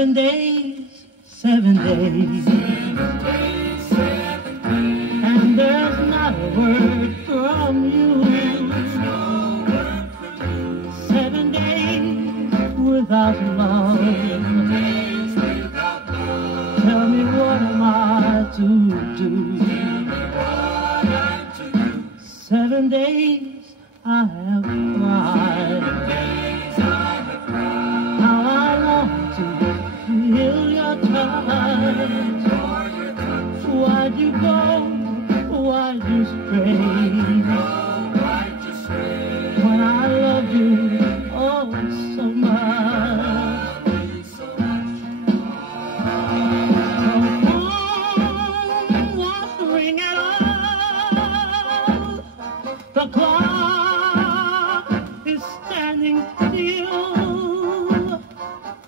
7 days, 7 days, and there's not a word from you. 7 days without love. Tell me what am I to do? 7 days I have cried. How I long to feel your touch. Why'd you go? Why'd you stray? When I love you, oh, so much. So come, what's the ring at all? The clock is standing still.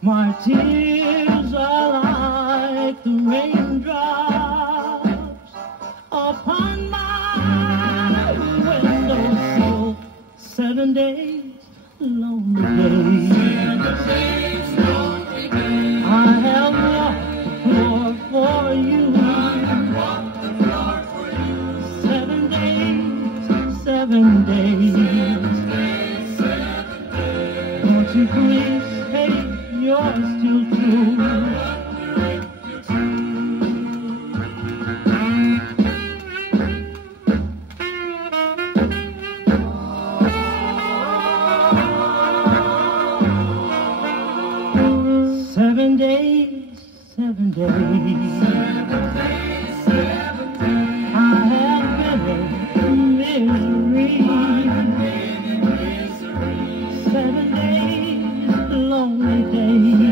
My tears are like the raindrops upon my windowsill. 7 days, lonely days. I have walked the floor for you. 7 days, 7 days. Won't you please say you're still true? 7 days, 7 days. I have been in misery. 7 days, lonely days.